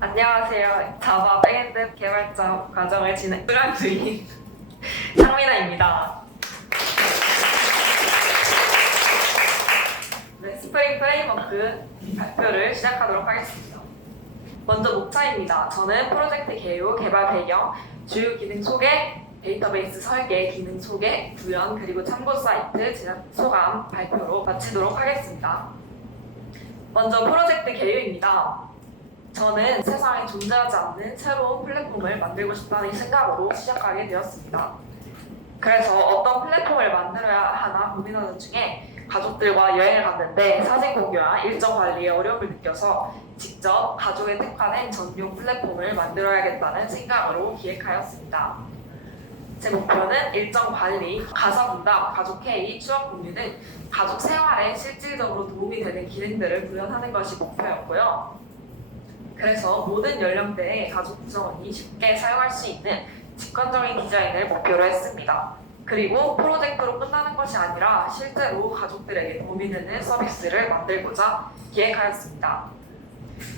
안녕하세요. 자바 백엔드 개발자 과정을 진행 중인 상민아입니다. 네, 스프링 프레임워크 발표를 시작하도록 하겠습니다. 먼저 목차입니다. 저는 프로젝트 개요, 개발 배경, 주요 기능 소개, 데이터베이스 설계, 기능 소개, 구현, 그리고 참고 사이트 제작 소감 발표로 마치도록 하겠습니다. 먼저 프로젝트 개요입니다. 저는 세상에 존재하지 않는 새로운 플랫폼을 만들고 싶다는 생각으로 시작하게 되었습니다. 그래서 어떤 플랫폼을 만들어야 하나 고민하는 중에 가족들과 여행을 갔는데 사진 공유와 일정 관리에 어려움을 느껴서 직접 가족에 특화된 전용 플랫폼을 만들어야겠다는 생각으로 기획하였습니다. 제 목표는 일정 관리, 가사 분담, 가족 회의, 추억 공유 등 가족 생활에 실질적으로 도움이 되는 기능들을 구현하는 것이 목표였고요. 그래서 모든 연령대의 가족 구성원이 쉽게 사용할 수 있는 직관적인 디자인을 목표로 했습니다. 그리고 프로젝트로 끝나는 것이 아니라 실제로 가족들에게 도움이 되는 서비스를 만들고자 기획하였습니다.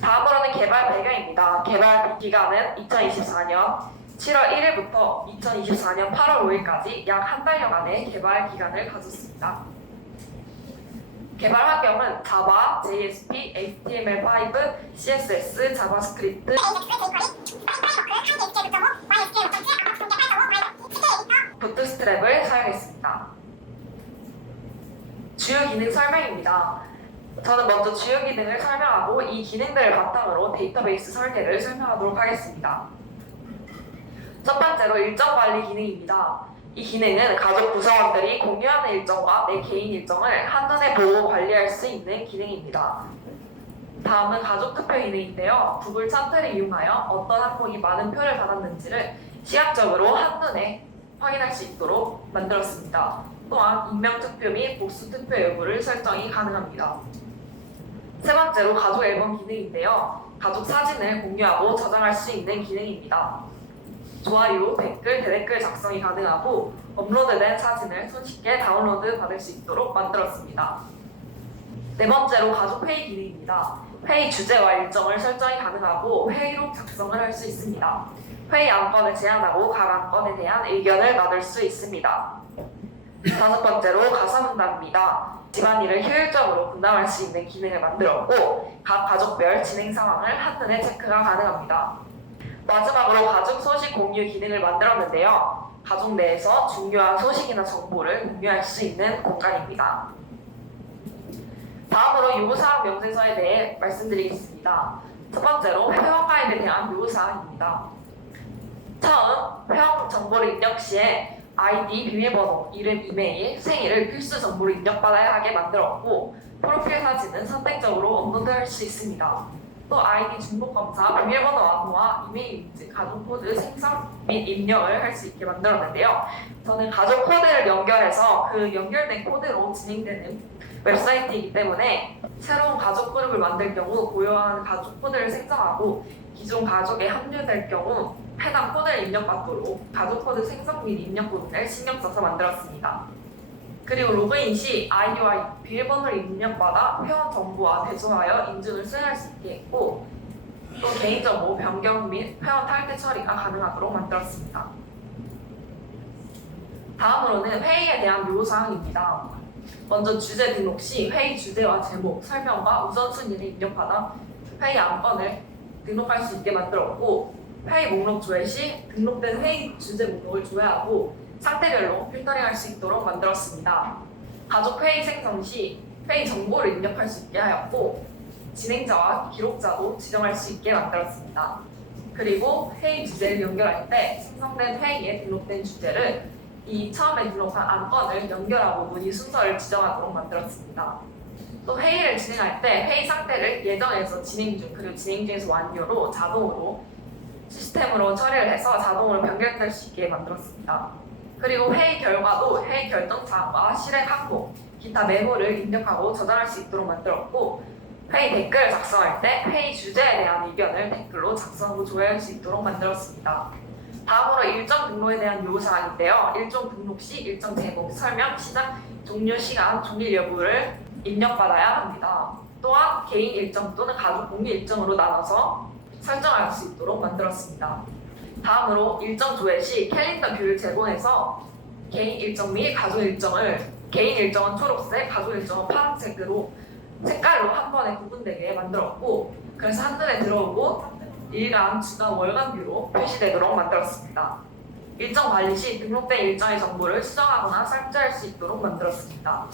다음으로는 개발 배경입니다. 개발 기간은 2024년 7월 1일부터 2024년 8월 5일까지 약 한 달여간의 개발 기간을 가졌습니다. 개발 환경은 자바, JSP, HTML5, CSS, 자바스크립트, 부트스트랩을 사용했습니다. 주요 기능 설명입니다. 저는 먼저 주요 기능을 설명하고 이 기능들을 바탕으로 데이터베이스 설계를 설명하도록 하겠습니다. 첫 번째로 일정 관리 기능입니다. 이 기능은 가족 구성원들이 공유하는 일정과 내 개인 일정을 한눈에 보고 관리할 수 있는 기능입니다. 다음은 가족 투표 기능인데요. 구글 차트를 이용하여 어떤 항목이 많은 표를 받았는지를 시각적으로 한눈에 확인할 수 있도록 만들었습니다. 또한 익명 투표 및 복수 투표 여부를 설정이 가능합니다. 세 번째로 가족 앨범 기능인데요. 가족 사진을 공유하고 저장할 수 있는 기능입니다. 좋아요, 댓글, 대댓글 작성이 가능하고 업로드된 사진을 손쉽게 다운로드 받을 수 있도록 만들었습니다. 네 번째로 가족 회의 기능입니다. 회의 주제와 일정을 설정이 가능하고 회의록 작성을 할 수 있습니다. 회의 안건을 제안하고 각 안건에 대한 의견을 나눌 수 있습니다. 다섯 번째로 가사 분담입니다. 집안일을 효율적으로 분담할 수 있는 기능을 만들었고 각 가족별 진행 상황을 한눈에 체크가 가능합니다. 마지막으로 가족 소식 공유 기능을 만들었는데요. 가족 내에서 중요한 소식이나 정보를 공유할 수 있는 공간입니다. 다음으로 요구사항 명세서에 대해 말씀드리겠습니다. 첫 번째로 회원 가입에 대한 요구사항입니다. 처음 회원 정보를 입력 시에 아이디, 비밀번호, 이름, 이메일, 생일을 필수 정보로 입력받아야 하게 만들었고 프로필 사진은 선택적으로 업로드할 수 있습니다. 또 아이디 중복 검사, 비밀번호 암호화, 이메일 인증, 가족 코드 생성 및 입력을 할 수 있게 만들었는데요. 저는 가족 코드를 연결해서 그 연결된 코드로 진행되는 웹사이트이기 때문에 새로운 가족 그룹을 만들 경우 고유한 가족 코드를 생성하고 기존 가족에 합류될 경우 해당 코드를 입력받도록 가족 코드 생성 및 입력 부분을 신경 써서 만들었습니다. 그리고 로그인 시 아이디와 비밀번호를 입력받아 회원 정보와 대조하여 인증을 수행할 수 있게 했고 또 개인정보 변경 및 회원 탈퇴 처리가 가능하도록 만들었습니다. 다음으로는 회의에 대한 요구사항입니다. 먼저 주제 등록 시 회의 주제와 제목, 설명과 우선순위를 입력받아 회의 안건을 등록할 수 있게 만들었고 회의 목록 조회 시 등록된 회의 주제 목록을 조회하고 상태별로 필터링할 수 있도록 만들었습니다. 가족 회의 생성 시 회의 정보를 입력할 수 있게 하였고 진행자와 기록자도 지정할 수 있게 만들었습니다. 그리고 회의 주제를 연결할 때 생성된 회의에 등록된 주제를 이 처음에 등록한 안건을 연결하고 문의 순서를 지정하도록 만들었습니다. 또 회의를 진행할 때 회의 상태를 예정에서 진행 중 그리고 진행 중에서 완료로 자동으로 시스템으로 처리를 해서 자동으로 변경될 수 있게 만들었습니다. 그리고 회의 결과도 회의 결정 사항과 실행 항목, 기타 메모를 입력하고 저장할 수 있도록 만들었고 회의 댓글을 작성할 때 회의 주제에 대한 의견을 댓글로 작성하고 조회할 수 있도록 만들었습니다. 다음으로 일정 등록에 대한 요구사항인데요. 일정 등록 시 일정 제목, 설명, 시작, 종료 시간, 종일 여부를 입력받아야 합니다. 또한 개인 일정 또는 가족 공유 일정으로 나눠서 설정할 수 있도록 만들었습니다. 다음으로 일정 조회 시 캘린더 뷰를 제공해서 개인 일정 및 가족 일정을 개인 일정은 초록색, 가족 일정은 파란색으로 색깔로 한 번에 구분되게 만들었고, 그래서 한눈에 들어오고 일간, 주간, 월간 뷰로 표시되도록 만들었습니다. 일정 관리 시 등록된 일정의 정보를 수정하거나 삭제할 수 있도록 만들었습니다.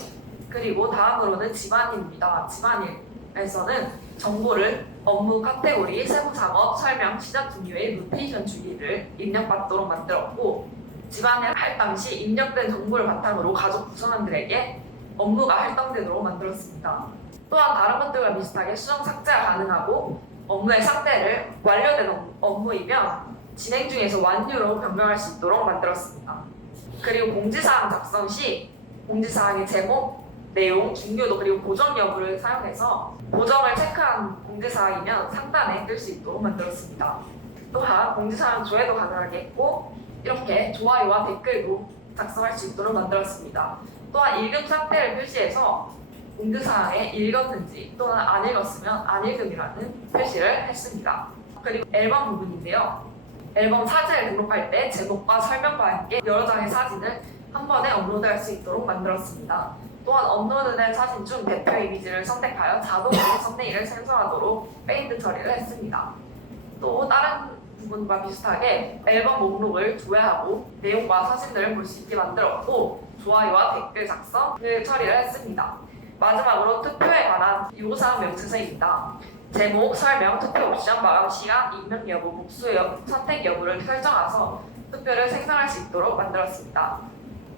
그리고 다음으로는 집안일입니다. 집안일에서는 정보를 업무 카테고리, 세부 작업, 설명, 시작 종료의 로테이션 주기를 입력받도록 만들었고, 집안일 할당 시 입력된 정보를 바탕으로 가족 구성원들에게 업무가 할당되도록 만들었습니다. 또한 다른 것들과 비슷하게 수정 삭제가 가능하고, 업무의 상태를 완료된 업무이면 진행 중에서 완료로 변경할 수 있도록 만들었습니다. 그리고 공지사항 작성 시 공지사항의 제목, 내용, 중요도 그리고 보정 여부를 사용해서 보정을 체크한 공지사항이면 상단에 뜰 수 있도록 만들었습니다. 또한 공지사항 조회도 가능하게 했고, 이렇게 좋아요와 댓글도 작성할 수 있도록 만들었습니다. 또한 읽음 상태를 표시해서 공지사항에 읽었는지 또는 안 읽었으면 안 읽음이라는 표시를 했습니다. 그리고 앨범 부분인데요. 앨범 사진을 등록할 때 제목과 설명과 함께 여러 장의 사진을 한 번에 업로드할 수 있도록 만들었습니다. 또한 업로드된 사진 중 대표 이미지를 선택하여 자동으로 썸네일을 생성하도록 페이드 처리를 했습니다. 또 다른 부분과 비슷하게 앨범 목록을 조회하고 내용과 사진들을 볼 수 있게 만들었고, 좋아요와 댓글 작성을 처리를 했습니다. 마지막으로 투표에 관한 요구사항 명세서입니다. 제목, 설명, 투표 옵션, 마감 시간, 입력 여부, 복수 선택 여부를 설정해서 투표를 생성할 수 있도록 만들었습니다.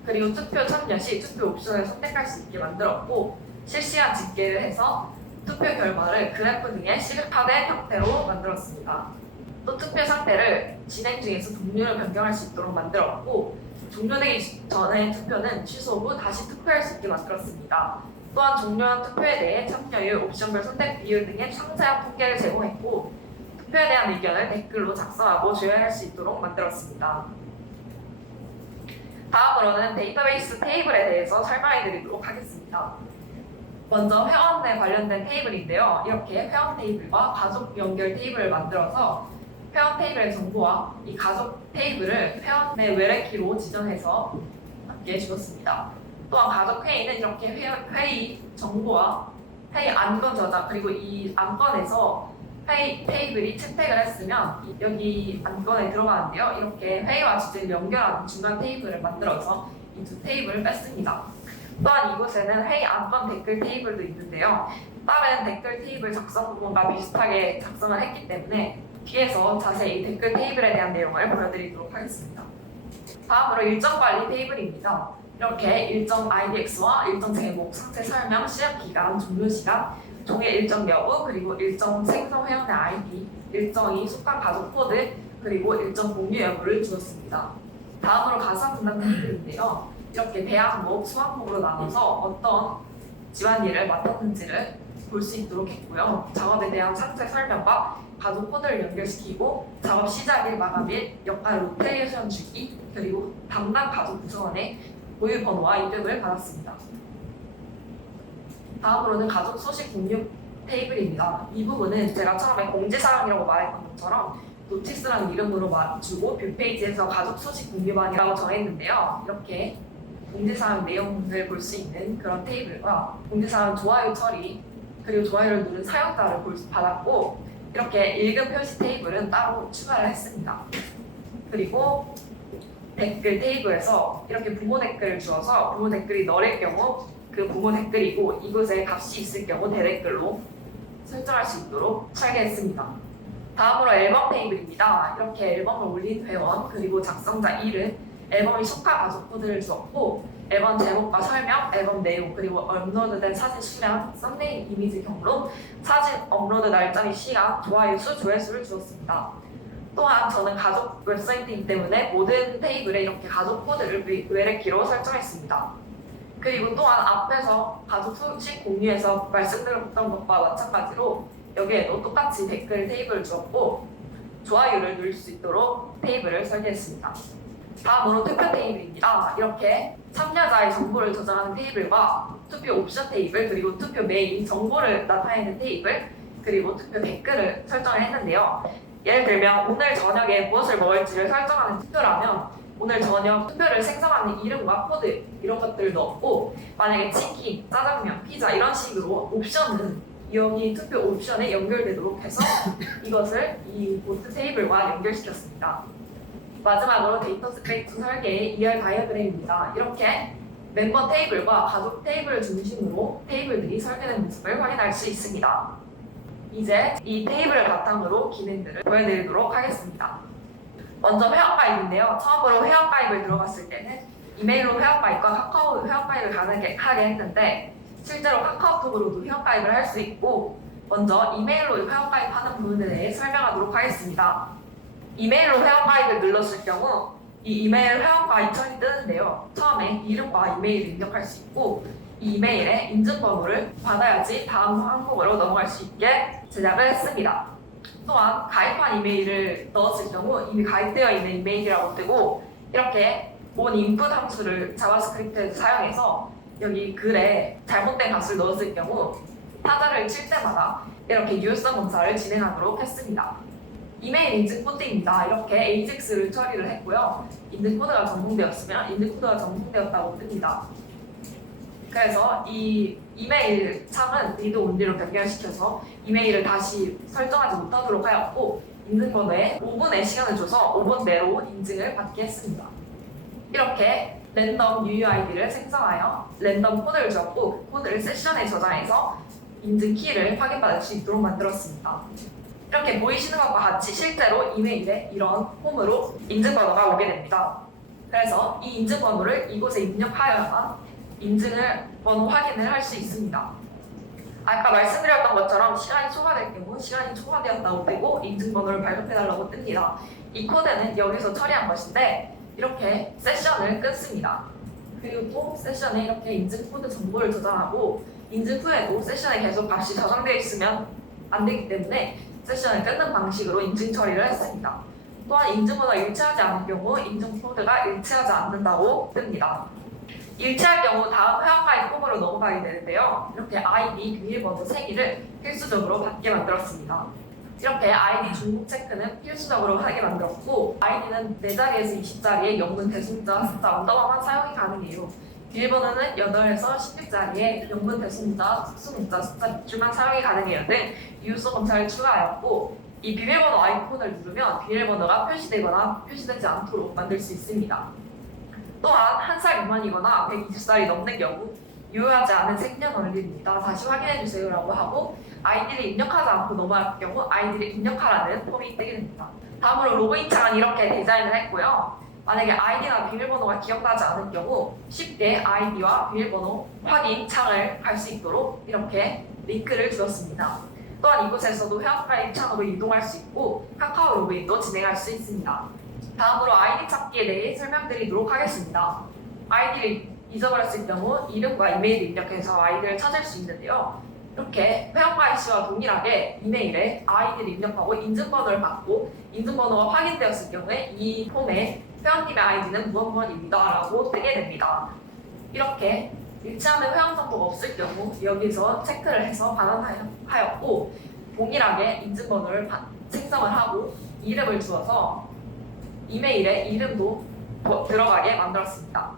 그리고 투표 참여 시 투표 옵션을 선택할 수 있게 만들었고, 실시간 집계를 해서 투표 결과를 그래프 등의 시각화된 형태로 만들었습니다. 또 투표 상태를 진행 중에서 종료를 변경할 수 있도록 만들었고, 종료되기 전에 투표는 취소 후 다시 투표할 수 있게 만들었습니다. 또한 종료한 투표에 대해 참여율, 옵션별 선택 비율 등의 상세한 통계를 제공했고, 투표에 대한 의견을 댓글로 작성하고 조회할 수 있도록 만들었습니다. 다음으로는 데이터베이스 테이블에 대해서 설명해 드리도록 하겠습니다. 먼저 회원에 관련된 테이블인데요. 이렇게 회원 테이블과 가족 연결 테이블을 만들어서 회원 테이블의 정보와 이 가족 테이블을 회원의 외래키로 지정해서 함께 주었습니다. 또한 가족 회의는 이렇게 회의 정보와 회의 안건 저장, 그리고 이 안건에서 회의 테이블이 채택을 했으면 여기 안건에 들어가는데요. 이렇게 회의와 주제를 연결하는 중간 테이블을 만들어서 이 두 테이블을 뺐습니다. 또한 이곳에는 회의 안건 댓글 테이블도 있는데요. 다른 댓글 테이블 작성 부분과 비슷하게 작성을 했기 때문에 뒤에서 자세히 댓글 테이블에 대한 내용을 보여드리도록 하겠습니다. 다음으로 일정 관리 테이블입니다. 이렇게 일정 IDX와 일정 제목, 상세 설명, 시작 기간, 종료 시간, 종일 일정 여부, 그리고 일정 생성 회원의 ID, 일정이 속한 가족 코드, 그리고 일정 공유 여부를 주었습니다. 다음으로 가상 분담 테이블인데요. 이렇게 대항목, 수항목으로 나눠서 어떤 집안일을 맡았는지를 볼 수 있도록 했고요. 작업에 대한 상세 설명과 가족 코드를 연결시키고 작업 시작일, 마감일, 역할 로테이션 주기, 그리고 담당 가족 구성원의 고유 번호와 입력을 받았습니다. 다음으로는 가족 소식 공유 테이블입니다. 이 부분은 제가 처음에 공지사항이라고 말했던 것처럼 노티스라는 이름으로 주고 뷰 페이지에서 가족 소식 공유반이라고 정했는데요. 이렇게 공지사항 내용을 볼 수 있는 그런 테이블과 공지사항 좋아요 처리, 그리고 좋아요를 누른 사용자를 받았고, 이렇게 읽음 표시 테이블은 따로 추가를 했습니다. 그리고 댓글 테이블에서 이렇게 부모 댓글을 주어서 부모 댓글이 너일 경우 그 부모 댓글이고, 이곳에 값이 있을 경우 대댓글로 설정할 수 있도록 설계했습니다. 다음으로 앨범 테이블입니다. 이렇게 앨범을 올린 회원, 그리고 작성자 이름, 앨범이 속한 가족 코드를 주었고, 앨범 제목과 설명, 앨범 내용, 그리고 업로드된 사진 수량, 썸네일 이미지 경로, 사진 업로드 날짜 및 시간, 좋아요 수, 조회수를 주었습니다. 또한 저는 가족 웹사이트이기 때문에 모든 테이블에 이렇게 가족 코드를 외래키로 설정했습니다. 그리고 또한 앞에서 가족 소식 공유에서 말씀드렸던 것과 마찬가지로 여기에도 똑같이 댓글 테이블을 주었고, 좋아요를 누릴 수 있도록 테이블을 설계했습니다. 다음으로 투표 테이블입니다. 이렇게 참여자의 정보를 저장하는 테이블과 투표 옵션 테이블, 그리고 투표 메인 정보를 나타내는 테이블, 그리고 투표 댓글을 설정을 했는데요. 예를 들면 오늘 저녁에 무엇을 먹을지를 설정하는 투표라면 오늘 저녁 투표를 생성하는 이름과 코드 이런 것들을 넣었고, 만약에 치킨, 짜장면, 피자 이런 식으로 옵션은 여기 투표 옵션에 연결되도록 해서 이것을 이 보트 테이블과 연결시켰습니다. 마지막으로 데이터베이스 설계의 2열 다이어그램입니다. 이렇게 멤버 테이블과 가족 테이블을 중심으로 테이블들이 설계된 모습을 확인할 수 있습니다. 이제 이 테이블을 바탕으로 기능들을 보여드리도록 하겠습니다. 먼저 회원가입인데요. 처음으로 회원가입을 들어갔을 때는 이메일로 회원가입과 카카오 회원가입을 가능하게 했는데, 실제로 카카오톡으로도 회원가입을 할 수 있고, 먼저 이메일로 회원가입하는 부분에 대해 설명하도록 하겠습니다. 이메일로 회원가입을 눌렀을 경우 이 이메일 회원가입창이 뜨는데요. 처음에 이름과 이메일을 입력할 수 있고, 이 이메일에 인증번호를 받아야지 다음 항목으로 넘어갈 수 있게 제작을 했습니다. 또한 가입한 이메일을 넣었을 경우 이미 가입되어 있는 이메일이라고 뜨고, 이렇게 온 인풋 함수를 자바스크립트에서 사용해서 여기 글에 잘못된 값을 넣었을 경우 타자를 칠 때마다 이렇게 유효성 검사를 진행하도록 했습니다. 이메일 인증 코드입니다. 이렇게 AJAX를 처리를 했고요. 인증 코드가 전송되었으면 인증 코드가 전송되었다고 뜹니다. 그래서 이 이메일 창은 리드 온리로 변경시켜서 이메일을 다시 설정하지 못하도록 하였고, 인증번호에 5분의 시간을 줘서 5분 내로 인증을 받게 했습니다. 이렇게 랜덤 UUID를 생성하여 랜덤 코드를 주었고, 코드를 세션에 저장해서 인증 키를 확인받을 수 있도록 만들었습니다. 이렇게 보이시는 것과 같이 실제로 이메일에 이런 폼으로 인증번호가 오게 됩니다. 그래서 이 인증번호를 이곳에 입력하여야만 인증을 번호 확인을 할 수 있습니다. 아까 말씀드렸던 것처럼 시간이 초과될 경우 시간이 초과되었다고 뜨고 인증번호를 발급해달라고 뜹니다. 이 코드는 여기서 처리한 것인데 이렇게 세션을 끊습니다. 그리고 또 세션에 이렇게 인증 코드 정보를 저장하고, 인증 후에도 세션에 계속 값이 저장되어 있으면 안 되기 때문에 세션을 끊는 방식으로 인증 처리를 했습니다. 또한 인증번호가 일치하지 않을 경우 인증 코드가 일치하지 않는다고 뜹니다. 일치할 경우 다음 회원가입 폼으로 넘어가게 되는데요. 이렇게 아이디, 비밀번호 3개를 필수적으로 받게 만들었습니다. 이렇게 아이디 중복 체크는 필수적으로 하게 만들었고, 아이디는 4자리에서 20자리의 영문 대문자 숫자 언더바만 사용이 가능해요. 비밀번호는 8에서 16자리의 영문 대문자 특수문자 숫자 몇 줄만 사용이 가능해요 등 유효성 검사를 추가하였고, 이 비밀번호 아이콘을 누르면 비밀번호가 표시되거나 표시되지 않도록 만들 수 있습니다. 또한 1살 미만이거나 120살이 넘는 경우 유효하지 않은 생년월일입니다. 다시 확인해주세요 라고 하고, 아이디를 입력하지 않고 넘어갈 경우 아이디를 입력하라는 폼이 뜨게 됩니다. 다음으로 로그인 창은 이렇게 디자인을 했고요. 만약에 아이디나 비밀번호가 기억나지 않을 경우 쉽게 아이디와 비밀번호 확인 창을 할 수 있도록 이렇게 링크를 주었습니다. 또한 이곳에서도 회원가입 창으로 이동할 수 있고 카카오 로그인도 진행할 수 있습니다. 다음으로 아이디 찾기에 대해 설명드리도록 하겠습니다. 아이디를 잊어버렸을 경우 이름과 이메일을 입력해서 아이디를 찾을 수 있는데요. 이렇게 회원가입 시와 동일하게 이메일에 아이디를 입력하고 인증번호를 받고, 인증번호가 확인되었을 경우에 이 폼에 회원님의 아이디는 무엇무엇입니다 라고 뜨게 됩니다. 이렇게 일치하는 회원 정보가 없을 경우 여기서 체크를 해서 반환하였고, 동일하게 인증번호를 생성을 하고 이름을 주어서 이메일에 이름도 들어가게 만들었습니다.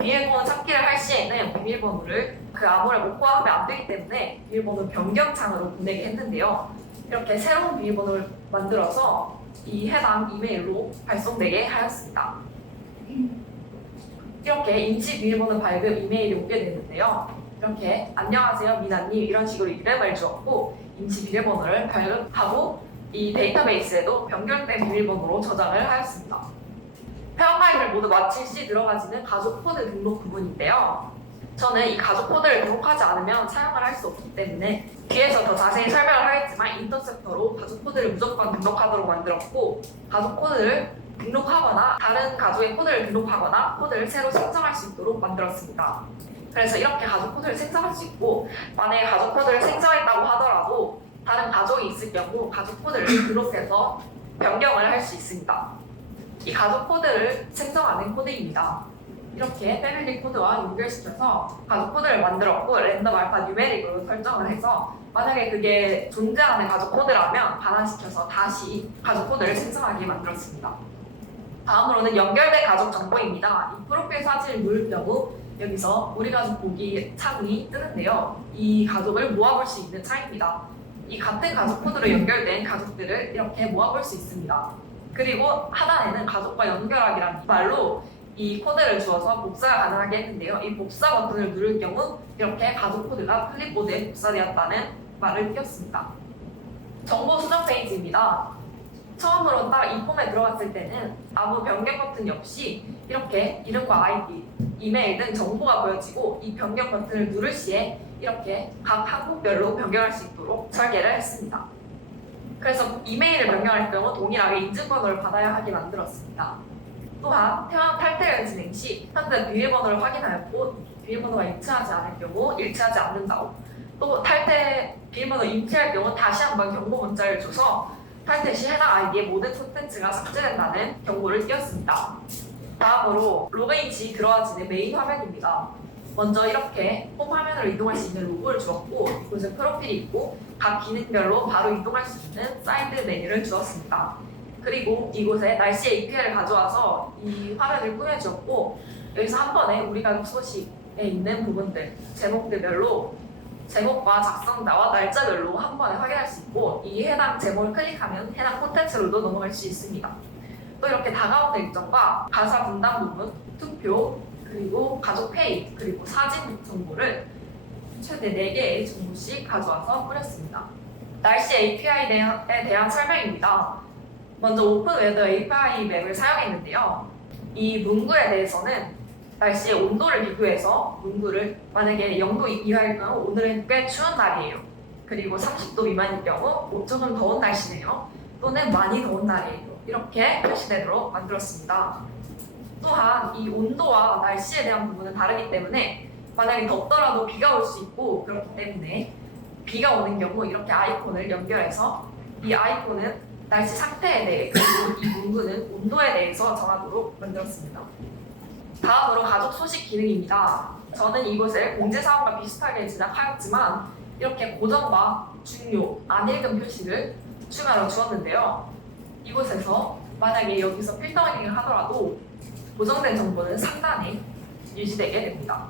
비밀번호 찾기를 할 시에는 비밀번호를 그 암호를 못 구하면 안 되기 때문에 비밀번호 변경창으로 보내게 했는데요. 이렇게 새로운 비밀번호를 만들어서 이 해당 이메일로 발송되게 하였습니다. 이렇게 임시 비밀번호 발급 이메일이 오게 되는데요. 이렇게 안녕하세요 미나님 이런 식으로 이름을 주었고 임시 비밀번호를 발급하고 이 데이터베이스에도 변경된 비밀번호로 저장을 하였습니다. 회원가입을 모두 마친 시 들어가지는 가족 코드 등록 부분인데요. 저는 이 가족 코드를 등록하지 않으면 사용을 할 수 없기 때문에 뒤에서 더 자세히 설명을 하겠지만 인터셉터로 가족 코드를 무조건 등록하도록 만들었고, 가족 코드를 등록하거나 다른 가족의 코드를 등록하거나 코드를 새로 생성할 수 있도록 만들었습니다. 그래서 이렇게 가족 코드를 생성할 수 있고, 만약에 가족 코드를 생성했다고 하더라도 다른 가족이 있을 경우 가족 코드를 등록해서 변경을 할 수 있습니다. 이 가족 코드를 생성하는 코드입니다. 이렇게 패밀리 코드와 연결시켜서 가족 코드를 만들었고 랜덤 알파 뉴메릭으로 설정을 해서 만약에 그게 존재하는 가족 코드라면 반환시켜서 다시 가족 코드를 생성하게 만들었습니다. 다음으로는 연결된 가족 정보입니다. 이 프로필 사진을 누를 경우 여기서 우리 가족 보기 창이 뜨는데요. 이 가족을 모아볼 수 있는 창입니다. 이 같은 가족 코드로 연결된 가족들을 이렇게 모아볼 수 있습니다. 그리고 하단에는 가족과 연결하기라는 말로 이 코드를 주어서 복사가 가능하게 했는데요. 이 복사 버튼을 누를 경우 이렇게 가족 코드가 클립보드에 복사되었다는 말을 띄웠습니다. 정보 수정 페이지입니다. 처음으로 딱 이 폼에 들어갔을 때는 아무 변경 버튼 없이 이렇게 이름과 아이디, 이메일 등 정보가 보여지고 이 변경 버튼을 누를 시에 이렇게 각 항목별로 변경할 수 있도록 설계를 했습니다. 그래서 이메일을 변경할 경우 동일하게 인증번호를 받아야 하게 만들었습니다. 또한 태왕 탈퇴를 진행 시 현재 비밀번호를 확인하였고 비밀번호가 일치하지 않을 경우 일치하지 않는다고, 또 탈퇴 비밀번호 인지할 경우 다시 한번 경고 문자를 줘서 탈퇴 시 해당 아이디의 모든 콘텐츠가 삭제된다는 경고를 띄웠습니다. 다음으로 로그인 시 들어와지는 메인 화면입니다. 먼저 이렇게 홈 화면으로 이동할 수 있는 로고를 주었고 이곳에 프로필이 있고 각 기능별로 바로 이동할 수 있는 사이드 메뉴를 주었습니다. 그리고 이곳에 날씨 API를 가져와서 이 화면을 꾸며주었고 여기서 한 번에 우리 가족 소식에 있는 부분들, 제목들별로 제목과 작성자와 날짜별로 한 번에 확인할 수 있고 이 해당 제목을 클릭하면 해당 콘텐츠로도 넘어갈 수 있습니다. 또 이렇게 다가오는 일정과 가사 분담 부분, 투표, 그리고 가족 페이, 그리고 사진 정보를 최대 4개의 정보씩 가져와서 뿌렸습니다. 날씨 API에 대한 설명입니다. 먼저 오픈 웨더 API 맵을 사용했는데요. 이 문구에 대해서는 날씨의 온도를 비교해서 문구를 만약에 0도 이하일 경우 오늘은 꽤 추운 날이에요. 그리고 30도 미만일 경우 조금 더운 날씨네요. 또는 많이 더운 날이에요. 이렇게 표시되도록 만들었습니다. 또한 이 온도와 날씨에 대한 부분은 다르기 때문에 만약에 덥더라도 비가 올 수 있고 그렇기 때문에 비가 오는 경우 이렇게 아이콘을 연결해서 이 아이콘은 날씨 상태에 대해 그리고 이 문구는 온도에 대해서 정하도록 만들었습니다. 다음으로 가족 소식 기능입니다. 저는 이곳을 공지사항과 비슷하게 제작하였지만 이렇게 고정과 중요, 안 읽은 표시를 추가로 주었는데요. 이곳에서 만약에 여기서 필터링을 하더라도 고정된 정보는 상단에 유지되게 됩니다.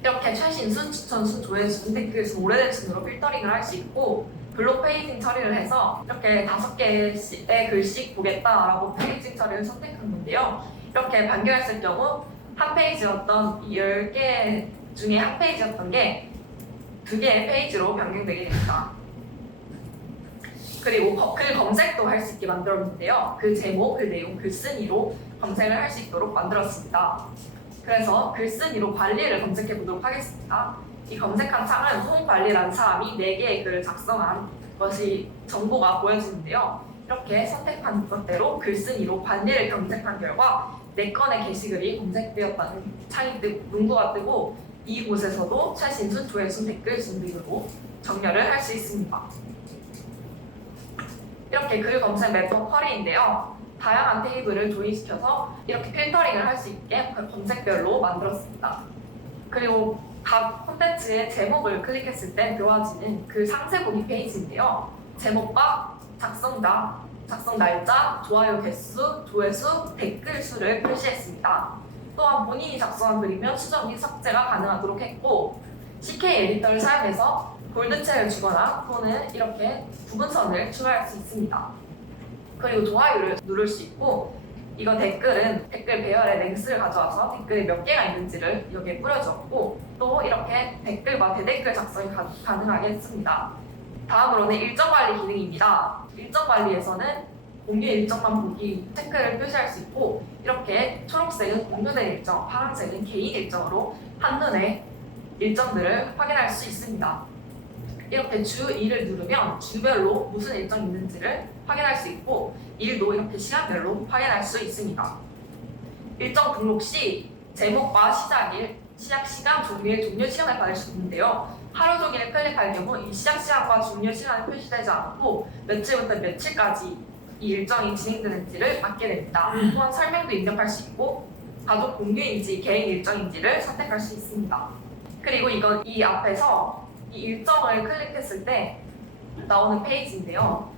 이렇게 최신 순, 추천 순, 조회수, 댓글 순, 오래된 순으로 필터링을 할 수 있고 블록 페이징 처리를 해서 이렇게 5개의 글씩 보겠다라고 페이징 처리를 선택한 건데요. 이렇게 변경했을 경우 한 페이지였던 이 10개 중에 한 페이지였던 게 2개의 페이지로 변경되게 됩니다. 그리고 글 검색도 할 수 있게 만들었는데요. 그 제목, 그 내용, 글쓴이로 검색을 할 수 있도록 만들었습니다. 그래서 글쓴이로 관리를 검색해 보도록 하겠습니다. 이 검색한 창은 송관리라는 사람이 4개의 글을 작성한 것이 정보가 보여지는데요. 이렇게 선택한 것대로 글쓴이로 관리를 검색한 결과 4건의 게시글이 검색되었다는 창이 문구가 뜨고 이곳에서도 최신 순, 조회수, 댓글 순 등으로 정렬을 할 수 있습니다. 이렇게 글 검색 멤버 쿼리인데요. 다양한 테이블을 조인시켜서 이렇게 필터링을 할 수 있게 검색별로 만들었습니다. 그리고 각 콘텐츠의 제목을 클릭했을 때 들어와지는 그 상세 보기 페이지인데요. 제목과 작성자, 작성 날짜, 좋아요 개수, 조회수, 댓글 수를 표시했습니다. 또한 본인이 작성한 글이면 수정 및 삭제가 가능하도록 했고 CK 에디터를 사용해서 볼드체를 주거나 또는 이렇게 부분선을 추가할 수 있습니다. 그리고 좋아요를 누를 수 있고 이거 댓글은 댓글 배열의 랭스를 가져와서 댓글이 몇 개가 있는지를 여기에 뿌려주었고 또 이렇게 댓글과 대댓글 작성이 가능하게 했습니다. 다음으로는 일정 관리 기능입니다. 일정 관리에서는 공유 일정만 보기 체크를 표시할 수 있고 이렇게 초록색은 공유된 일정, 파란색은 개인 일정으로 한눈에 일정들을 확인할 수 있습니다. 이렇게 주 2를 누르면 주별로 무슨 일정이 있는지를 확인할 수 있고 일도 이렇게 시간별로 확인할 수 있습니다. 일정 등록 시 제목과 시작일, 시작 시간, 종료일, 종료 시간을 받을 수 있는데요. 하루 종일 클릭할 경우 이 시작 시간과 종료 시간이 표시되지 않고 며칠부터 며칠까지 이 일정이 진행되는지를 받게 됩니다. 또한 설명도 입력할 수 있고 가족 공유인지 개인 일정인지를 선택할 수 있습니다. 그리고 이 앞에서 이 일정을 클릭했을 때 나오는 페이지인데요.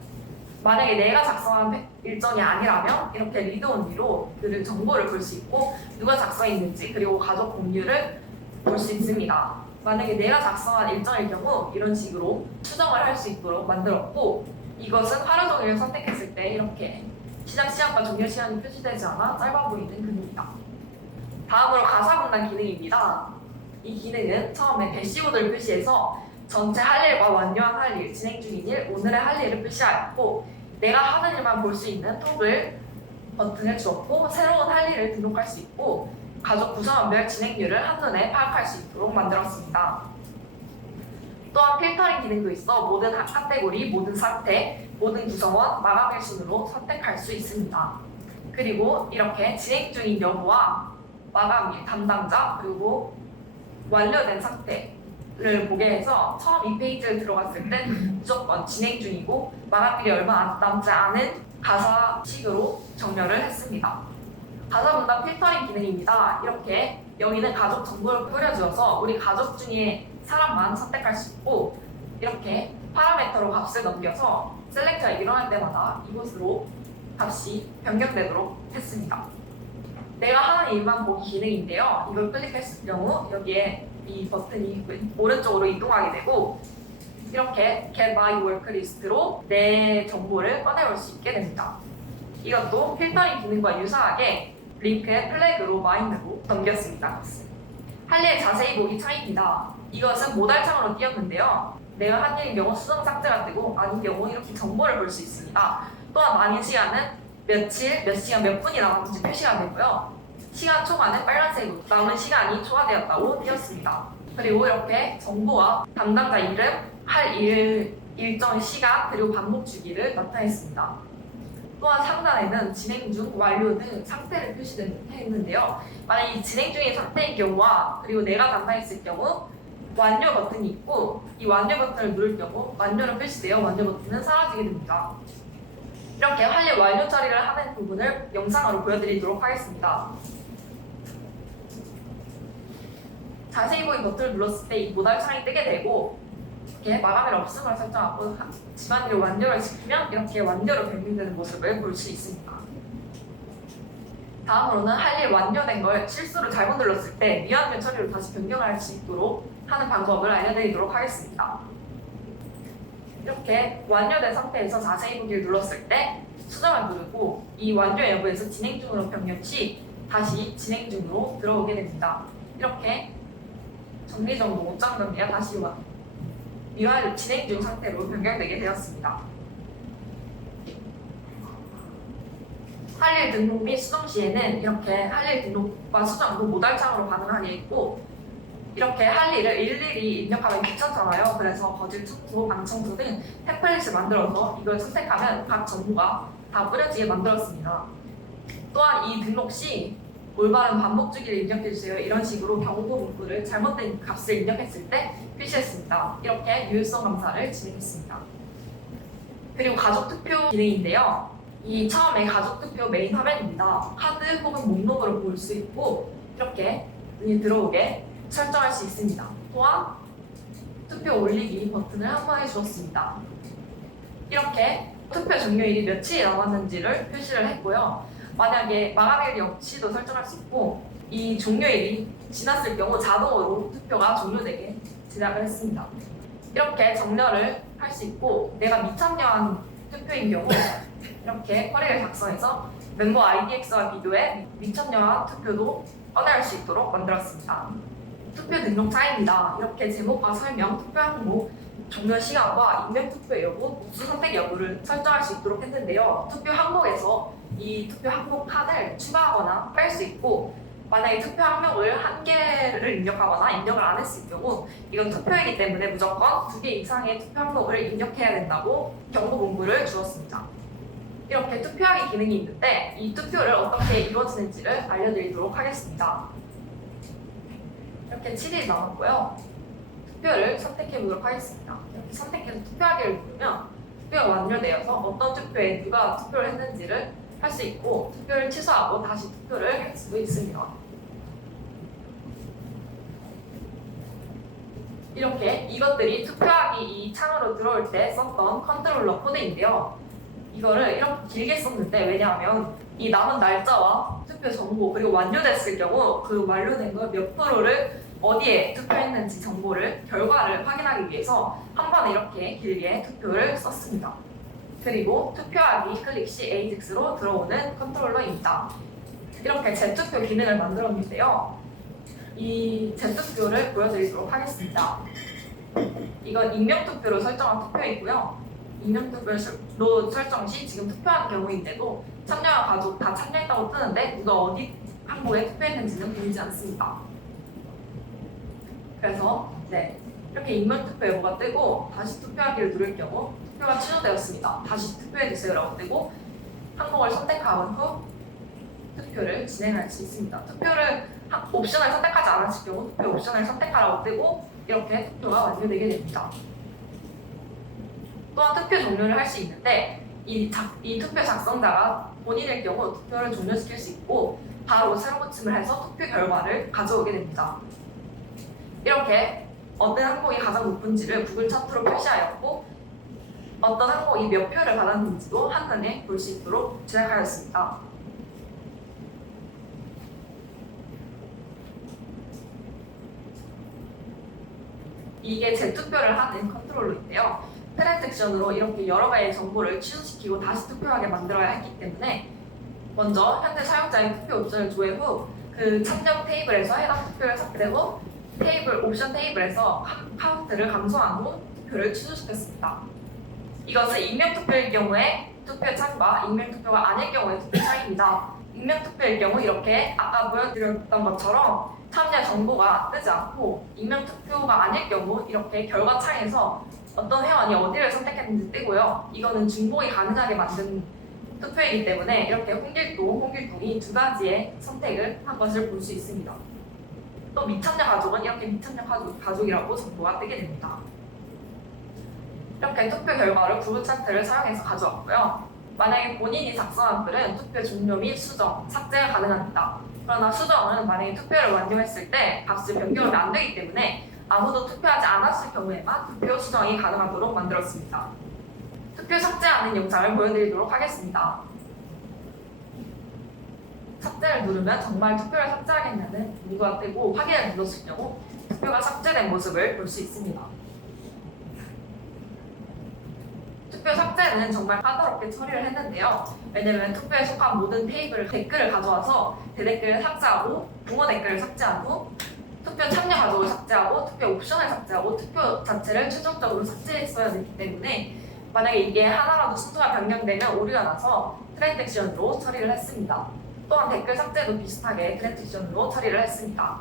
만약에 내가 작성한 일정이 아니라면 이렇게 리드 온리로 그 정보를 볼 수 있고 누가 작성했는지 그리고 가족 공유를 볼 수 있습니다. 만약에 내가 작성한 일정일 경우 이런 식으로 수정을 할 수 있도록 만들었고 이것은 하루 종일 선택했을 때 이렇게 시작 시간과 종료 시간이 표시되지 않아 짧아 보이는 기능입니다. 다음으로 가사 분단 기능입니다. 이 기능은 처음에 대시보드를 표시해서 전체 할 일과 완료한 할 일, 진행 중인 일, 오늘의 할 일을 표시하였고 내가 하는 일만 볼 수 있는 토글 버튼을 주었고 새로운 할 일을 등록할 수 있고 가족 구성원별 진행률을 한눈에 파악할 수 있도록 만들었습니다. 또한 필터링 기능도 있어 모든 카테고리, 모든 상태, 모든 구성원, 마감일 순으로 선택할 수 있습니다. 그리고 이렇게 진행 중인 여부와 마감일, 담당자, 그리고 완료된 상태를 보게 해서 처음 이 페이지를 들어갔을 때 무조건 진행 중이고 마감일이 얼마 남지 않은 가사식으로 정렬을 했습니다. 가사 분단 필터링 기능입니다. 이렇게 여기는 가족 정보를 뿌려주어서 우리 가족 중에 사람만 선택할 수 있고 이렇게 파라미터로 값을 넘겨서 셀렉트가 일어날 때마다 이곳으로 값이 변경되도록 했습니다. 내가 하는 일만 보기 기능인데요. 이걸 클릭했을 경우 여기에 이 버튼이 오른쪽으로 이동하게 되고 이렇게 Get My Work List로 내 정보를 꺼내볼 수 있게 됩니다. 이것도 필터링 기능과 유사하게 링크의 플래그로 마인드로 넘겼습니다. 할 일 자세히 보기 차이입니다. 이것은 모달창으로 띄었는데요. 내가 한 일인 경우 수정 삭제가 뜨고 아닌 경우 이렇게 정보를 볼 수 있습니다. 또한 아닌 시간은 며칠, 몇 시간, 몇 분이 남았는지 표시가 되고요. 시간 초과는 빨간색으로 남은 시간이 초과되었다고 띄었습니다. 그리고 이렇게 정보와 담당자 이름, 할 일, 일정 시간, 그리고 반복 주기를 나타냈습니다. 또한 상단에는 진행 중, 완료 등 상태를 표시했는데요. 만약 이 진행 중인 상태인 경우와 그리고 내가 담당했을 경우 완료 버튼이 있고 이 완료 버튼을 누를 경우 완료는 표시되어 완료 버튼은 사라지게 됩니다. 이렇게 할 일 완료 처리를 하는 부분을 영상으로 보여드리도록 하겠습니다. 자세히 보기 버튼을 눌렀을 때 이 모달 창이 뜨게 되고 이렇게 마감일 없음을 설정하고 집안일 완료를 시키면 이렇게 완료로 변경되는 모습을 볼 수 있습니다. 다음으로는 할 일 완료된 걸 실수로 잘못 눌렀을 때 미완료 처리로 다시 변경할 수 있도록 하는 방법을 알려드리도록 하겠습니다. 이렇게 완료된 상태에서 자세히 보기를 눌렀을 때 수정을 누르고 이 완료 여부에서 진행 중으로 변경 시 다시 진행 중으로 들어오게 됩니다. 이렇게 정리정돈 옷장 정리가 다시 미완료 진행 중 상태로 변경되게 되었습니다. 할 일 등록 및 수정 시에는 이렇게 할 일 등록과 수정도 모달창으로 가능하게 있고 이렇게 할 일을 일일이 입력하면 귀찮잖아요. 그래서 거실 청소, 방 청소 등 템플릿을 만들어서 이걸 선택하면 각 정보가 다 뿌려지게 만들었습니다. 또한 이 등록 시 올바른 반복 주기를 입력해주세요. 이런 식으로 경고 문구를 잘못된 값을 입력했을 때 표시했습니다. 이렇게 유효성 감사를 진행했습니다. 그리고 가족 투표 기능인데요. 이 처음에 가족 투표 메인 화면입니다. 카드 혹은 목록으로 볼 수 있고 이렇게 눈이 들어오게 설정할 수 있습니다. 또한 투표 올리기 버튼을 한번해 주었습니다. 이렇게 투표 종료일이 며칠 남았는지를 표시를 했고요. 만약에 마감일 역시도 설정할 수 있고 이 종료일이 지났을 경우 자동으로 투표가 종료되게 제작을 했습니다. 이렇게 정렬을 할 수 있고 내가 미참여한 투표인 경우 이렇게 쿼리를 작성해서 멤버 IDX와 비교해 미참여한 투표도 꺼낼 수 있도록 만들었습니다. 투표 등록 차이입니다. 이렇게 제목과 설명, 투표 항목, 종료 시간과 인명 투표 여부, 우수 선택 여부를 설정할 수 있도록 했는데요. 투표 항목에서 이 투표 항목 칸을 추가하거나 뺄 수 있고 만약에 투표 항목을 한 개를 입력하거나 입력을 안 했을 경우 이건 투표이기 때문에 무조건 2개 이상의 투표 항목을 입력해야 된다고 경고 문구를 주었습니다. 이렇게 투표하기 기능이 있는데 이 투표를 어떻게 이루어지는지를 알려드리도록 하겠습니다. 이렇게 7일이 남았고요. 투표를 선택해 보도록 하겠습니다. 이렇게 선택해서 투표하기를 누르면 투표가 완료되어서 어떤 투표에 누가 투표를 했는지를 할 수 있고 투표를 취소하고 다시 투표를 할 수도 있습니다. 이렇게 이것들이 투표하기 이 창으로 들어올 때 썼던 컨트롤러 코드인데요. 이거를 이렇게 길게 썼는데 왜냐하면 이 남은 날짜와 투표 정보 그리고 완료됐을 경우 그 완료된 거 몇 프로를 어디에 투표했는지 정보를 결과를 확인하기 위해서 한 번에 이렇게 길게 투표를 썼습니다. 그리고 투표하기 클릭 시 AJAX로 들어오는 컨트롤러입니다. 이렇게 재투표 기능을 만들었는데요. 이 재투표를 보여드리도록 하겠습니다. 이건 익명투표로 설정한 투표이고요. 익명투표로 설정 시 지금 투표한 경우인데도 참여한 가족 다 참여했다고 뜨는데 누가 어디 항목에 투표했는지는 보이지 않습니다. 그래서 이렇게 익명투표 여부가 뜨고 다시 투표하기를 누를 경우 투표가 취소되었습니다. 다시 투표해주세요라고 뜨고 항목을 선택한 후 투표를 진행할 수 있습니다. 투표를 옵션을 선택하지 않았을 경우 투표 옵션을 선택하라고 뜨고 이렇게 투표가 완료되게 됩니다. 또한 투표 종료를 할 수 있는데 이 투표 작성자가 본인일 경우 투표를 종료시킬 수 있고 바로 새로 고침을 해서 투표 결과를 가져오게 됩니다. 이렇게 어떤 항목이 가장 높은지를 구글 차트로 표시하였고 어떤 항목이 몇 표를 받았는지도 한눈에 볼 수 있도록 제작하였습니다. 이게 재투표를 하는 컨트롤러인데요. 트랜잭션으로 이렇게 여러 가지 정보를 취소시키고 다시 투표하게 만들어야 했기 때문에 먼저 현재 사용자의 투표 옵션을 조회 후 그 참여 테이블에서 해당 투표를 삭제하고 옵션 테이블에서 카운트를 감소한 후 투표를 취소시켰습니다. 이것은 익명투표일 경우에 투표 창과 익명투표가 아닐 경우의 투표 창입니다. 익명투표일 경우 이렇게 아까 보여드렸던 것처럼 참여 정보가 뜨지 않고 익명투표가 아닐 경우 이렇게 결과창에서 어떤 회원이 어디를 선택했는지 뜨고요. 이거는 중복이 가능하게 만든 투표이기 때문에 이렇게 홍길동이 두 가지의 선택을 한 것을 볼 수 있습니다. 또 미참여 가족은 이렇게 미참여 가족이라고 정보가 뜨게 됩니다. 이렇게 투표 결과를 구글 차트를 사용해서 가져왔고요. 만약에 본인이 작성한 글은 투표 종료 및 수정, 삭제가 가능합니다. 그러나 수정은 만약에 투표를 완료했을 때 값이 변경이 안 되기 때문에 아무도 투표하지 않았을 경우에만 투표 수정이 가능하도록 만들었습니다. 투표 삭제하는 영상을 보여드리도록 하겠습니다. 삭제를 누르면 정말 투표를 삭제하겠냐는 문구가 뜨고 확인을 눌렀을 경우 투표가 삭제된 모습을 볼 수 있습니다. 투표 삭제는 정말 까다롭게 처리를 했는데요. 왜냐면 투표에 속한 모든 테이블 댓글을 가져와서 대댓글을 삭제하고 부모 댓글을 삭제한 후 투표 참여 가족을 삭제하고 투표 옵션을 삭제하고 투표 자체를 최종적으로 삭제했어야 됐기 때문에 만약에 이게 하나라도 순서가 변경되면 오류가 나서 트랜잭션으로 처리를 했습니다. 또한 댓글 삭제도 비슷하게 트랜잭션으로 처리를 했습니다.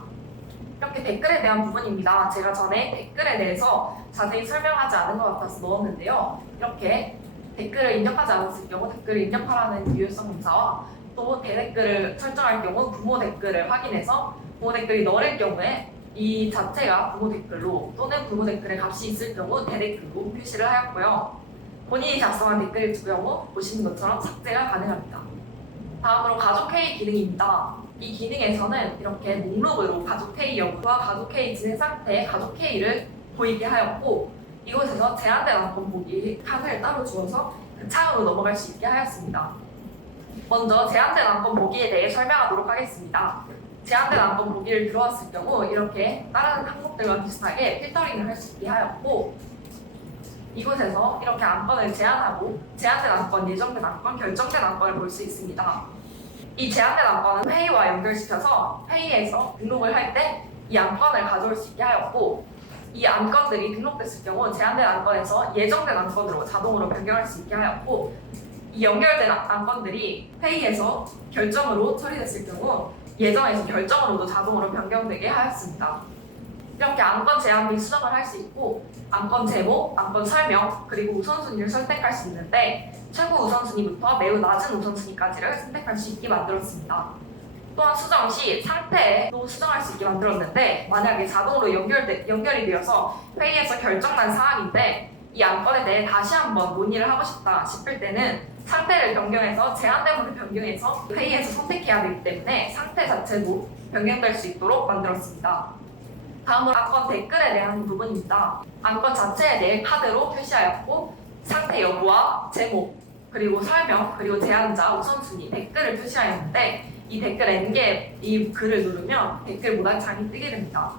이렇게 댓글에 대한 부분입니다. 제가 전에 댓글에 대해서 자세히 설명하지 않은 것 같아서 넣었는데요. 이렇게 댓글을 입력하지 않았을 경우 댓글을 입력하라는 유효성 검사와 또 대댓글을 설정할 경우 부모 댓글을 확인해서 부모 댓글이 너를 경우에 이 자체가 부모 댓글로 또는 부모 댓글의 값이 있을 경우 대댓글로 표시를 하였고요. 본인이 작성한 댓글일 경우 보시는 것처럼 삭제가 가능합니다. 다음으로 가족회의 기능입니다. 이 기능에서는 이렇게 목록으로 가족회의 여부와 가족회의 진행 상태의 가족회의를 보이게 하였고 이곳에서 제한된 안건 보기 칸을 따로 주어서 그 창으로 넘어갈 수 있게 하였습니다. 먼저 제한된 안건 보기에 대해 설명하도록 하겠습니다. 제한된 안건 보기를 들어왔을 경우 이렇게 다른 항목들과 비슷하게 필터링을 할 수 있게 하였고 이곳에서 이렇게 안건을 제한하고 제한된 안건, 예정된 안건, 결정된 안건을 볼 수 있습니다. 이 제한된 안건은 회의와 연결시켜서 회의에서 등록을 할 때 이 안건을 가져올 수 있게 하였고 이 안건들이 등록됐을 경우 제한된 안건에서 예정된 안건으로 자동으로 변경할 수 있게 하였고 이 연결된 안건들이 회의에서 결정으로 처리됐을 경우 예정에서 결정으로도 자동으로 변경되게 하였습니다. 이렇게 안건 제한 및 수정을 할 수 있고 안건 제목, 안건 설명, 그리고 우선순위를 선택할 수 있는데 최고 우선순위부터 매우 낮은 우선순위까지를 선택할 수 있게 만들었습니다. 또한 수정 시 상태도 수정할 수 있게 만들었는데 만약에 자동으로 연결이 되어서 회의에서 결정난 사항인데 이 안건에 대해 다시 한번 논의를 하고 싶다 싶을 때는 상태를 변경해서 제한된 부분을 변경해서 회의에서 선택해야 되기 때문에 상태 자체도 변경될 수 있도록 만들었습니다. 다음으로 안건 댓글에 대한 부분입니다. 안건 자체에 대해 카드로 표시하였고 상태 여부와 제목, 그리고 설명, 그리고 제안자, 우선순위, 댓글을 표시하였는데 이 댓글 N개 이 글을 누르면 댓글 모달창이 뜨게 됩니다.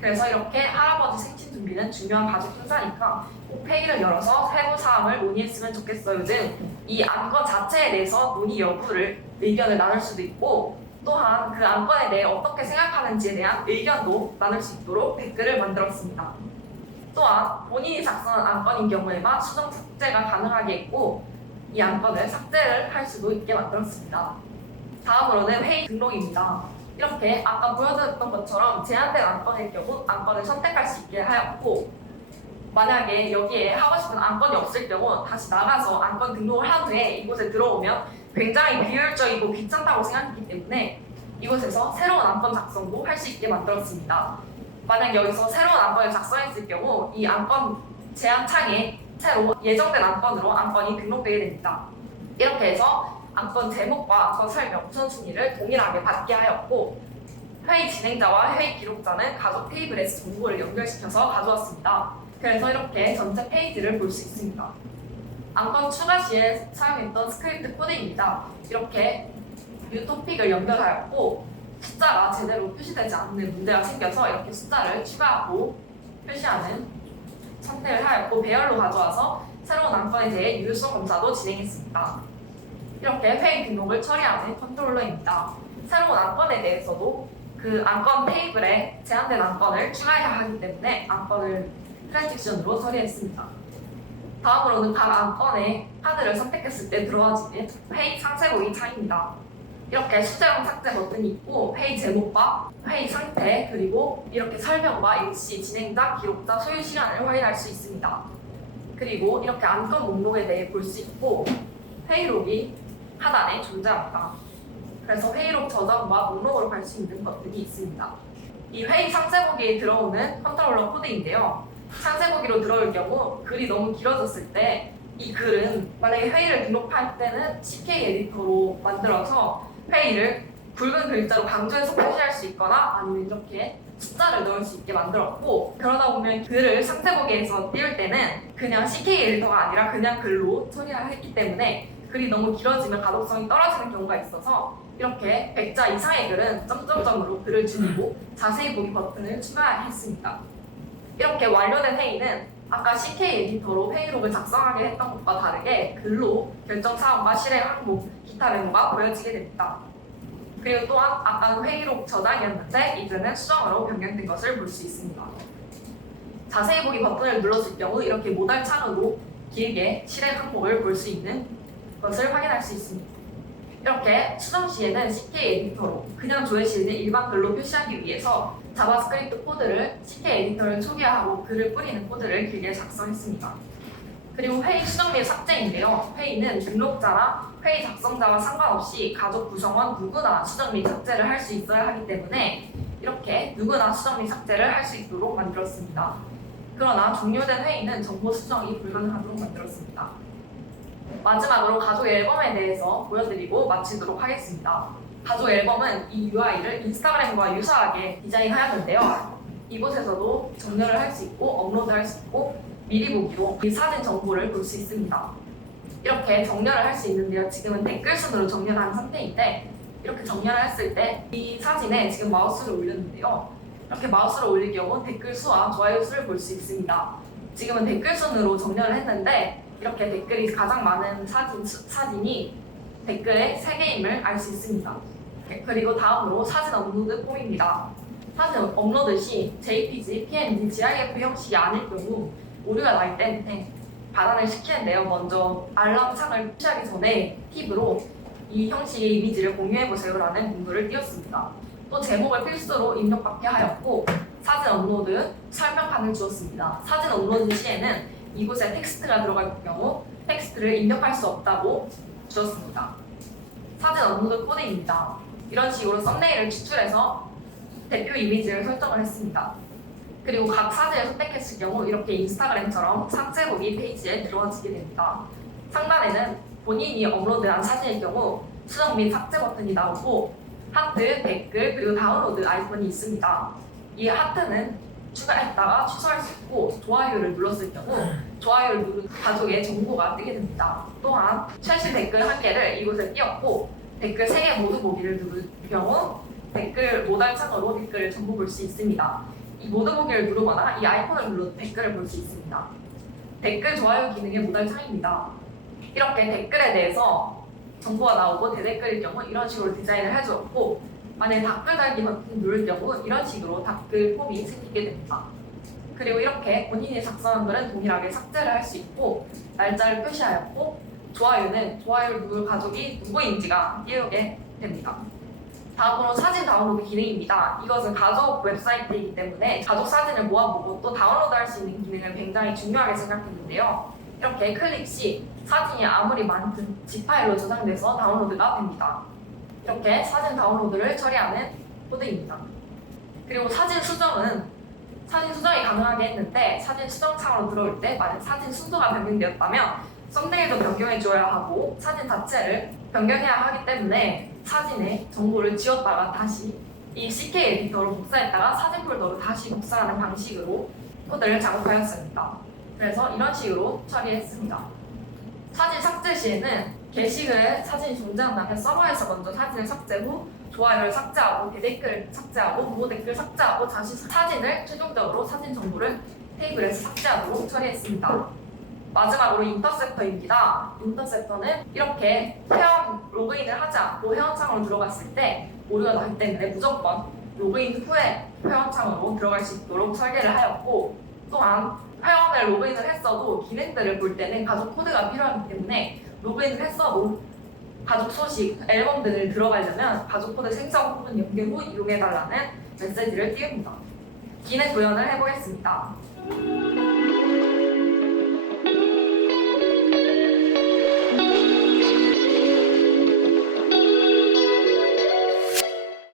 그래서 이렇게 할아버지 생신 준비는 중요한 가족 행사니까 꼭 회의를 열어서 세부 사항을 논의했으면 좋겠어요 등 이 안건 자체에 대해서 논의 여부를 의견을 나눌 수도 있고 또한 그 안건에 대해 어떻게 생각하는지에 대한 의견도 나눌 수 있도록 댓글을 만들었습니다. 또한 본인이 작성한 안건인 경우에만 수정 삭제가 가능하게 했고 이 안건을 삭제를 할 수도 있게 만들었습니다. 다음으로는 회의 등록입니다. 이렇게 아까 보여드렸던 것처럼 제한된 안건일 경우 안건을 선택할 수 있게 하였고 만약에 여기에 하고 싶은 안건이 없을 경우 다시 나가서 안건 등록을 한 후에 이곳에 들어오면 굉장히 비효율적이고 귀찮다고 생각했기 때문에 이곳에서 새로운 안건 작성도 할 수 있게 만들었습니다. 만약 여기서 새로운 안건을 작성했을 경우 이 안건 제한 창에 새로 예정된 안건으로 안건이 등록되게 됩니다. 이렇게 해서 안건 제목과 안건 설명, 우선순위를 동일하게 받게 하였고 회의 진행자와 회의 기록자는 가족 테이블에서 정보를 연결시켜서 가져왔습니다. 그래서 이렇게 전체 페이지를 볼 수 있습니다. 안건 추가 시에 사용했던 스크립트 코드입니다. 이렇게 뷰 토픽을 연결하였고 숫자가 제대로 표시되지 않는 문제가 생겨서 이렇게 숫자를 추가하고 표시하는 선택을 하였고 배열로 가져와서 새로운 안건에 대해 유효성 검사도 진행했습니다. 이렇게 회의 등록을 처리하는 컨트롤러입니다. 새로운 안건에 대해서도 그 안건 테이블에 제한된 안건을 추가해야 하기 때문에 안건을 트랜지션으로 처리했습니다. 다음으로는 각 안건의 카드를 선택했을 때 들어와지는 회의 상세 보기 창입니다. 이렇게 수정 삭제 버튼이 있고 회의 제목과 회의 상태 그리고 이렇게 설명과 일시, 진행자, 기록자, 소요 시간을 확인할 수 있습니다. 그리고 이렇게 안건 목록에 대해 볼 수 있고 회의록이 하단에 존재합니다. 그래서 회의록 저장과 목록으로 갈 수 있는 버튼이 있습니다. 이 회의 상세 보기에 들어오는 컨트롤러 코드인데요. 상세 보기로 들어올 경우 글이 너무 길어졌을 때 이 글은 만약에 회의를 등록할 때는 CK 에디터로 만들어서 회의를 붉은 글자로 강조해서 표시할 수 있거나 아니면 이렇게 숫자를 넣을 수 있게 만들었고 그러다 보면 글을 상세 보기에서 띄울 때는 그냥 CK 에디터가 아니라 그냥 글로 처리를 했기 때문에 글이 너무 길어지면 가독성이 떨어지는 경우가 있어서 이렇게 100자 이상의 글은 점점점으로 글을 줄이고 자세히 보기 버튼을 추가했습니다. 이렇게 완료된 회의는 아까 CK 에디터로 회의록을 작성하게 했던 것과 다르게 글로 결정 사항과 실행 항목, 기타 메모가 보여지게 됩니다. 그리고 또한 아까는 회의록 저장이었는데 이제는 수정으로 변경된 것을 볼 수 있습니다. 자세히 보기 버튼을 눌렀을 경우 이렇게 모달창으로 길게 실행 항목을 볼 수 있는 것을 확인할 수 있습니다. 이렇게 수정 시에는 CK 에디터로 그냥 조회시는 일반 글로 표시하기 위해서 자바스크립트 코드를 CK 에디터를 초기화하고 글을 뿌리는 코드를 길게 작성했습니다. 그리고 회의 수정 및 삭제인데요. 회의는 등록자나 회의 작성자와 상관없이 가족 구성원 누구나 수정 및 삭제를 할 수 있어야 하기 때문에 이렇게 누구나 수정 및 삭제를 할 수 있도록 만들었습니다. 그러나 종료된 회의는 정보 수정이 불가능하도록 만들었습니다. 마지막으로 가족 앨범에 대해서 보여드리고 마치도록 하겠습니다. 가족 앨범은 이 UI를 인스타그램과 유사하게 디자인하였는데요. 이곳에서도 정렬을 할 수 있고 업로드할 수 있고 미리 보기로 이 사진 정보를 볼 수 있습니다. 이렇게 정렬을 할 수 있는데요. 지금은 댓글 순으로 정렬한 상태인데 이렇게 정렬을 했을 때 이 사진에 지금 마우스를 올렸는데요. 이렇게 마우스를 올릴 경우 댓글 수와 좋아요 수를 볼 수 있습니다. 지금은 댓글 순으로 정렬을 했는데 이렇게 댓글이 가장 많은 사진이 댓글의 3개임을 알 수 있습니다. 그리고 다음으로 사진 업로드 폼입니다. 사진 업로드 시 JPG, PNG, GIF 형식이 아닐 경우 오류가 나기 때문에 반환을 시키는데요. 먼저 알람 창을 표시하기 전에 팁으로 이 형식의 이미지를 공유해보세요라는 문구를 띄웠습니다. 또 제목을 필수로 입력받게 하였고 사진 업로드 설명판을 주었습니다. 사진 업로드 시에는 이곳에 텍스트가 들어갈 경우 텍스트를 입력할 수 없다고 주었습니다. 사진 업로드 코드입니다. 이런 식으로 썸네일을 추출해서 대표 이미지를 설정을 했습니다. 그리고 각 사진을 선택했을 경우 이렇게 인스타그램처럼 상세 보기 페이지에 들어와지게 됩니다. 상단에는 본인이 업로드한 사진일 경우 수정 및 삭제 버튼이 나오고 하트, 댓글, 그리고 다운로드 아이콘이 있습니다. 이 하트는 추가했다가 취소할 수 있고 좋아요를 눌렀을 경우 좋아요를 누른 가족의 정보가 뜨게 됩니다. 또한 최신 댓글 1개를 이곳에 띄웠고 댓글 3개 모두 보기를 누를 경우 댓글 모달창으로 댓글을 전부 볼 수 있습니다. 이 모두 보기를 누르거나 이 아이콘을 눌러도 댓글을 볼 수 있습니다. 댓글 좋아요 기능의 모달창입니다. 이렇게 댓글에 대해서 정보가 나오고 대댓글일 경우 이런 식으로 디자인을 해주었고 만약에 댓글 달기 버튼 누를 경우 이런 식으로 댓글 폼이 생기게 됩니다. 그리고 이렇게 본인이 작성한 글은 동일하게 삭제를 할 수 있고 날짜를 표시하였고 좋아요는 좋아요를 누를 가족이 누구인지가 띄우게 됩니다. 다음으로 사진 다운로드 기능입니다. 이것은 가족 웹사이트이기 때문에 가족 사진을 모아보고 또 다운로드할 수 있는 기능을 굉장히 중요하게 생각했는데요. 이렇게 클릭 시 사진이 아무리 많든 zip 파일로 저장돼서 다운로드가 됩니다. 이렇게 사진 다운로드를 처리하는 코드입니다. 그리고 사진 수정이 가능하게 했는데 사진 수정 창으로 들어올 때 만약 사진 순서가 변경되었다면 썸네일도 변경해 줘야 하고 사진 자체를 변경해야 하기 때문에 사진의 정보를 지웠다가 다시 이 CK 에디터로 복사했다가 사진 폴더로 다시 복사하는 방식으로 코드를 작업하였습니다. 그래서 이런 식으로 처리했습니다. 사진 삭제 시에는 게시글에 사진이 존재한다면 서버에서 먼저 사진을 삭제 후 좋아요를 삭제하고 대댓글 삭제하고 부호 댓글 삭제하고 다시 사진을 최종적으로 사진 정보를 테이블에서 삭제하도록 처리했습니다. 마지막으로 인터셉터입니다. 인터셉터는 이렇게 회원 로그인을 하지 않고 회원창으로 들어갔을 때 오류가 나기 때문에 무조건 로그인 후에 회원창으로 들어갈 수 있도록 설계를 하였고 또한 회원을 로그인을 했어도 기능들을 볼 때는 가족 코드가 필요하기 때문에 로그인을 했어도 가족 소식, 앨범 등을 들어가려면 가족 코드 생성 혹은 연계 후 이용해달라는 메시지를 띄웁니다. 기능 구현을 해보겠습니다.